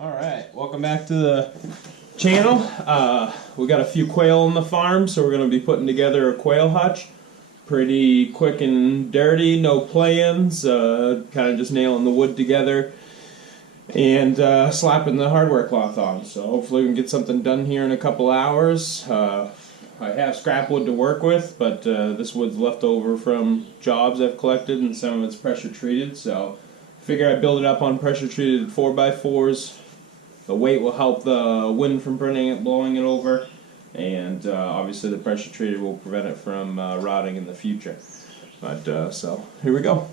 Alright, welcome back to the channel. We got a few quail on the farm, so we're going to be putting together a quail hutch. Pretty quick and dirty, no plans, kind of just nailing the wood together and slapping the hardware cloth on. So hopefully we can get something done here in a couple hours. I have scrap wood to work with, but this wood's left over from jobs I've collected and some of it's pressure treated, so I figure I'd build it up on pressure treated 4x4s. The weight will help the wind from blowing it over, and obviously the pressure treated will prevent it from rotting in the future. But so here we go.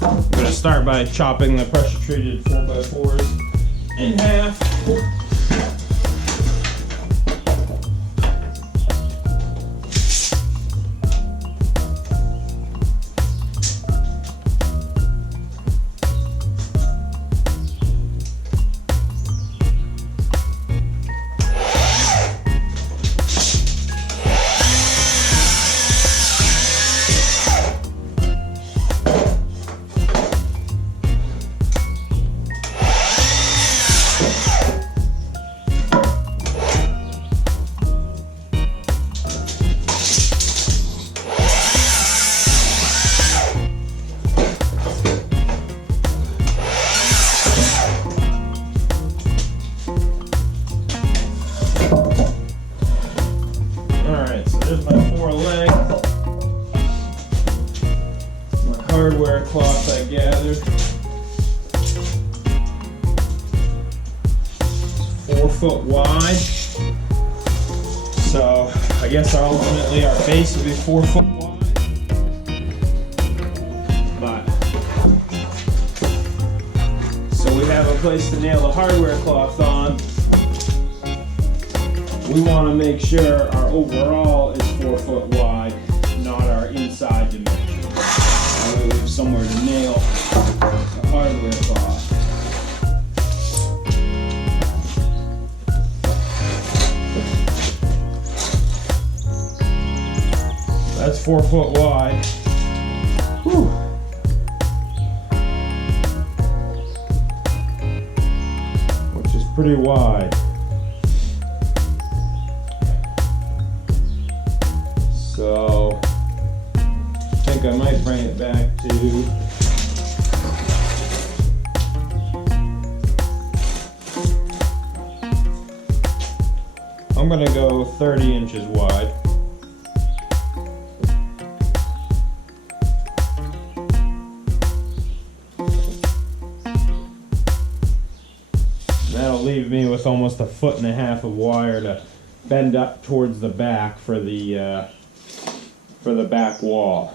I'm going to start by chopping the pressure treated 4x4s in half. Hardware cloth I gathered. It's 4 foot wide. So I guess ultimately our base will be 4 foot wide. But so we have a place to nail the hardware cloth on. We want to make sure our overall is 4 foot wide, not our inside dimension. We have somewhere to nail the hardware cloth. That's 4 foot wide. Whew. Which is pretty wide. So I might bring it back to I'm going to go 30 inches wide. That'll leave me with almost 1.5 foot of wire to bend up towards the back for the back wall,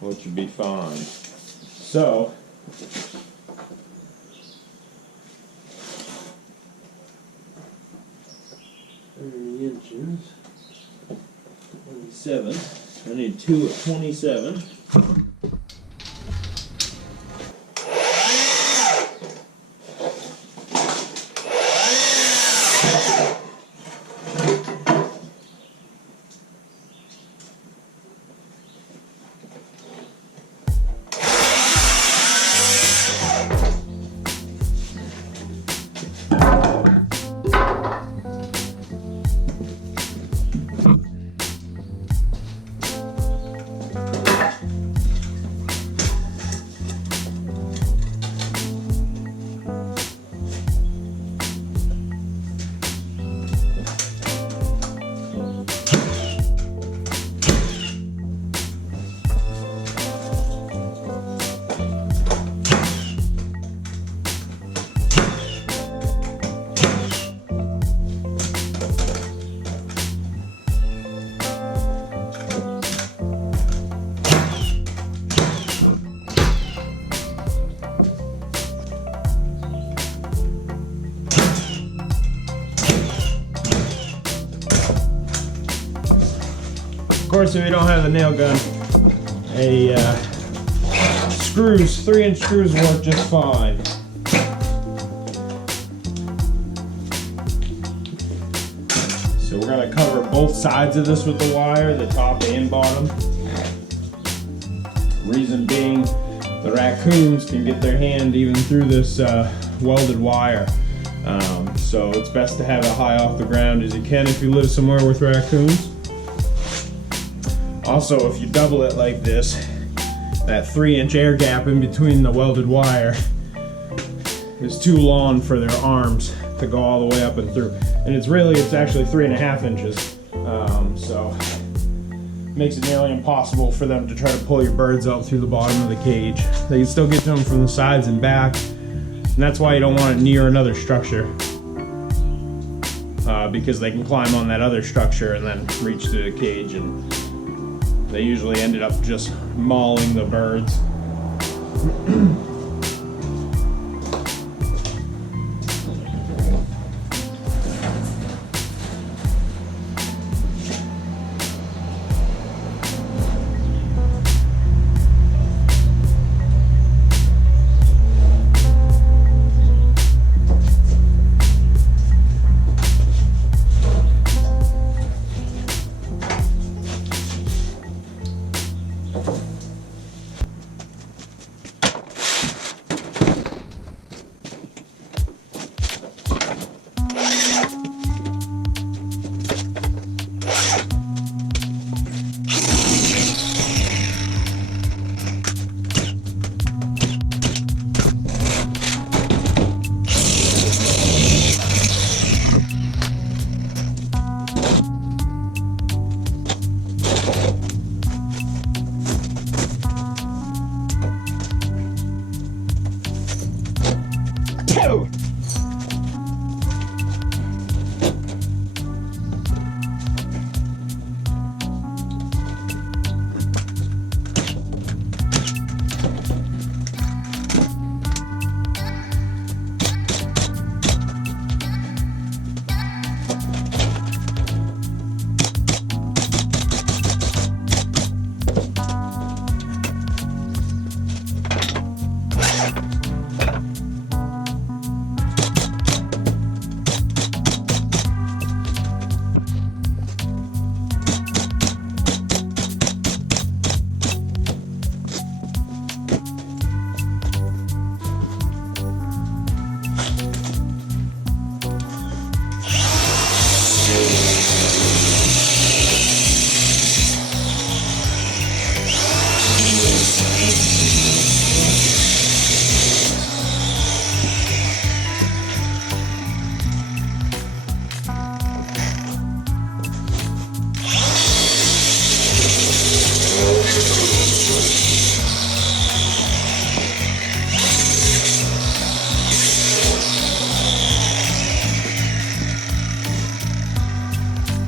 which would be fine. So, inches, 27. I need 2 at 27. Of course, if you don't have the nail gun, screws, 3-inch screws work just fine. So we're going to cover both sides of this with the wire, the top and bottom. Reason being, the raccoons can get their hand even through this welded wire. So it's best to have it high off the ground as you can if you live somewhere with raccoons. Also, if you double it like this, that 3-inch air gap in between the welded wire is too long for their arms to go all the way up and through. And it's actually 3.5 inches. So it makes it nearly impossible for them to try to pull your birds out through the bottom of the cage. They can still get to them from the sides and back. And that's why you don't want it near another structure. Because they can climb on that other structure and then reach through the cage, and they usually ended up just mauling the birds.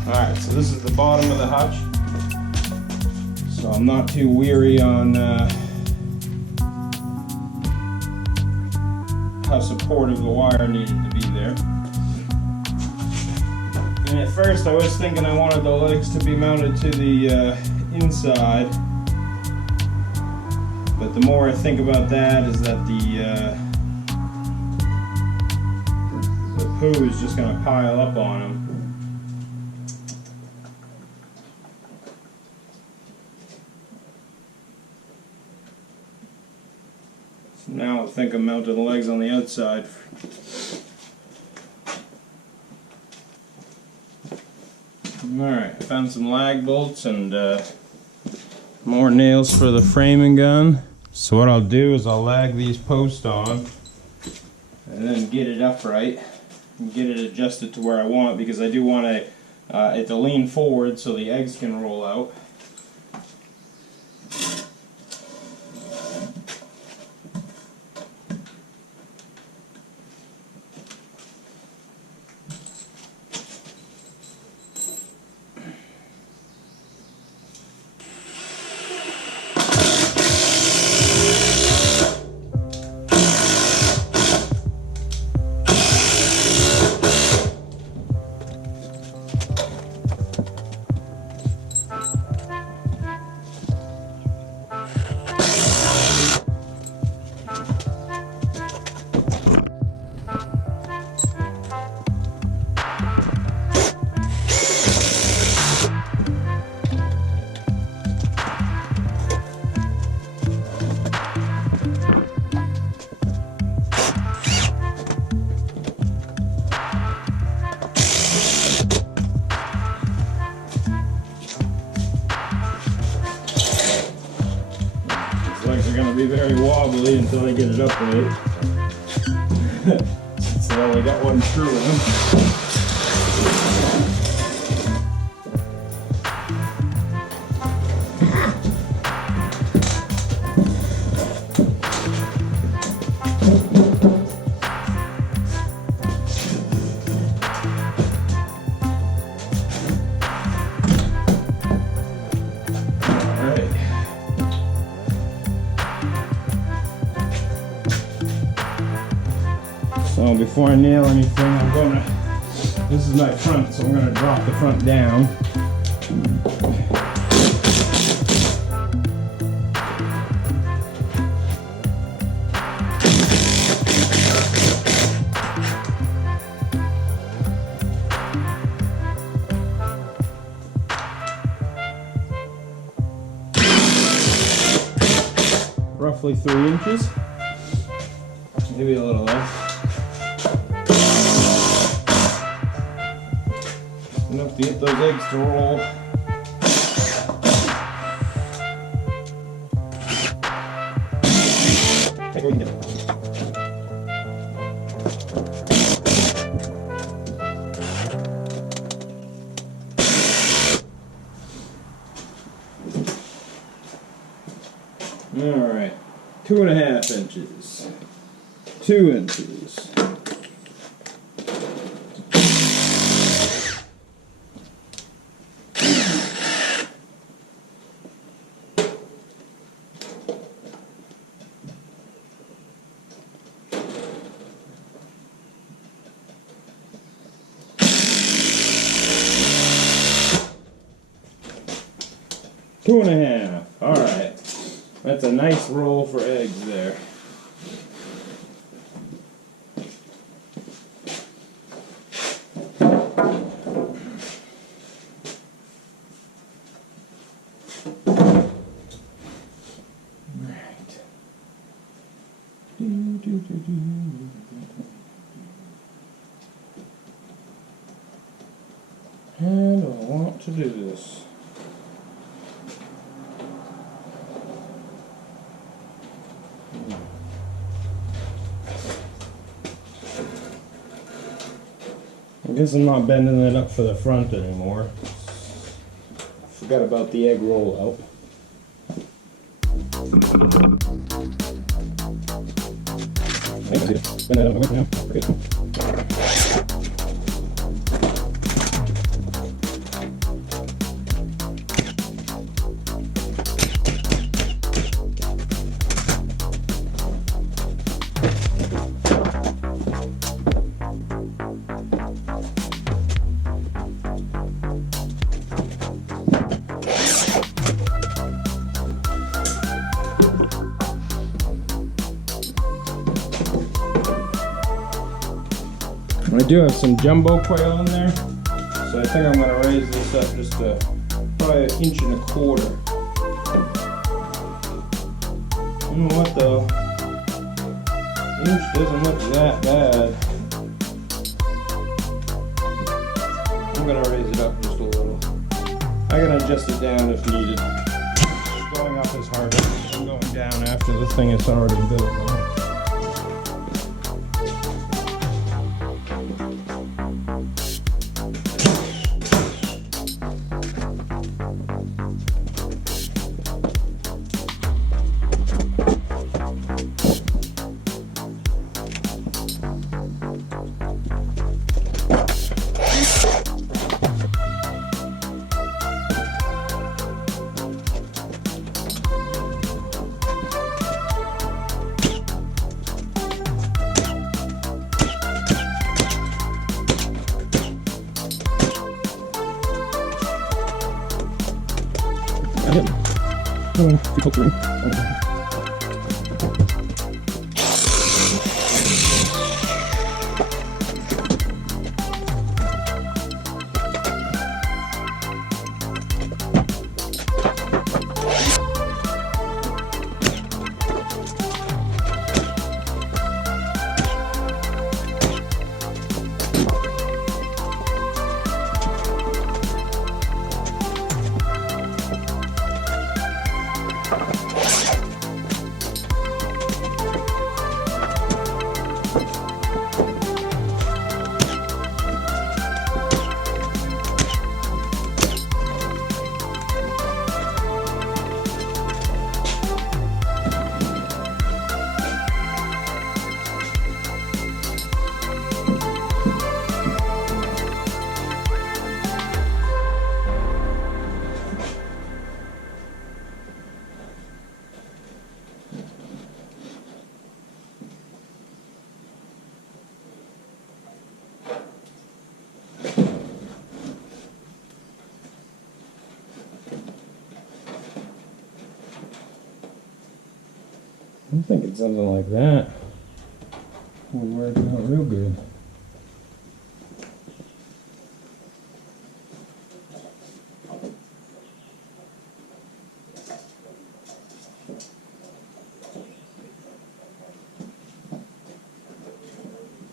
Alright, so this is the bottom of the hutch. So I'm not too weary on how supportive the wire needed to be there. And at first I was thinking I wanted the legs to be mounted to the inside. But the more I think about that is that the poo is just going to pile up on them. So now I think I'm mounting the legs on the outside. Alright, I found some lag bolts and more nails for the framing gun. So what I'll do is I'll lag these posts on and then get it upright and get it adjusted to where I want, because I do want it to lean forward so the eggs can roll out. very wobbly until I get it up right. Since I only got one screw in them. So before I nail anything, this is my front, so I'm gonna drop the front down. Roughly 3 inches, maybe a little less. Enough to get those eggs to roll. Okay, we can get it. All right, 2.5 inches, 2 inches. Two and a half. All right. That's a nice roll for eggs there. And I want to do this. I guess I'm not bending it up for the front anymore. Forgot about the egg roll out. Bend that up now. Good. I do have some jumbo quail in there, so I think I'm going to raise this up just to probably 1.25 inches. You know what though? Inch doesn't look that bad. I'm going to raise it up just a little. I can adjust it down if needed. Going up is harder than going down after the thing is already built. I'm thinking something like that would work out real good.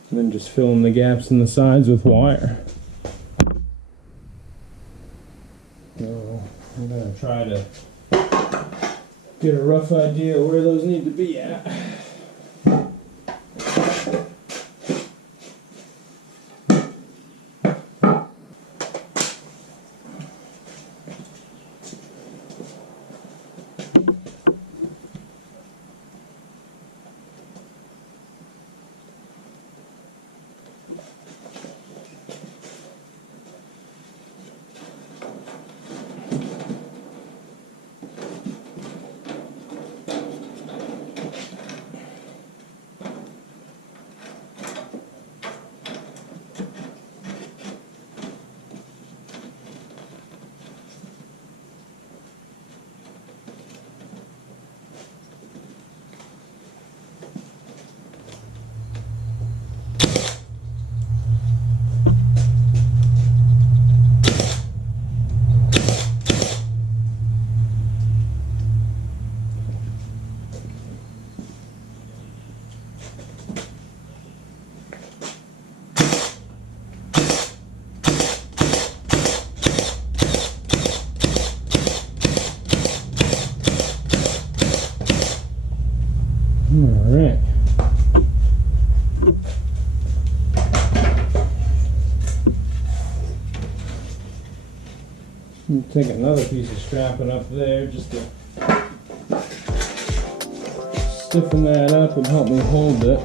And then just fill in the gaps in the sides with wire. So I'm gonna try to get a rough idea where those need to be at. Alright. Take another piece of strapping up there just to stiffen that up and help me hold it.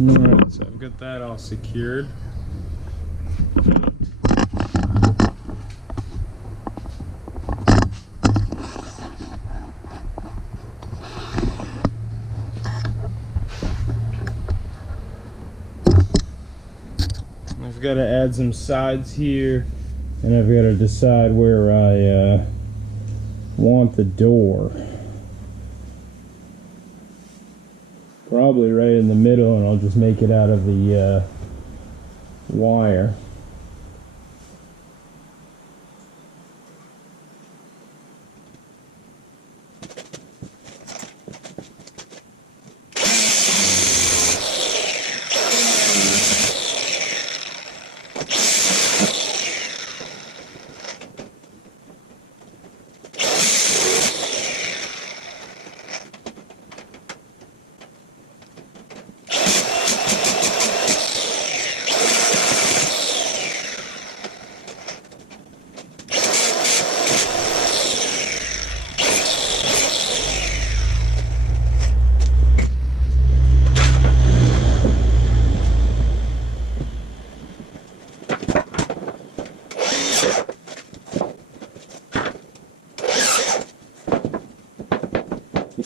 Alright, so I've got that all secured. I've got to add some sides here, and I've got to decide where I want the door. Probably right in the middle, and I'll just make it out of the wire.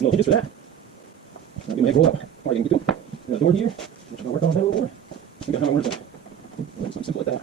No hinges for that. I'm gonna make roll up. Or you can do a door here, which I'm gonna work on that a little more. We got how it works. Something simple like that.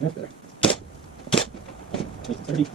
That's better. Nice and sturdy.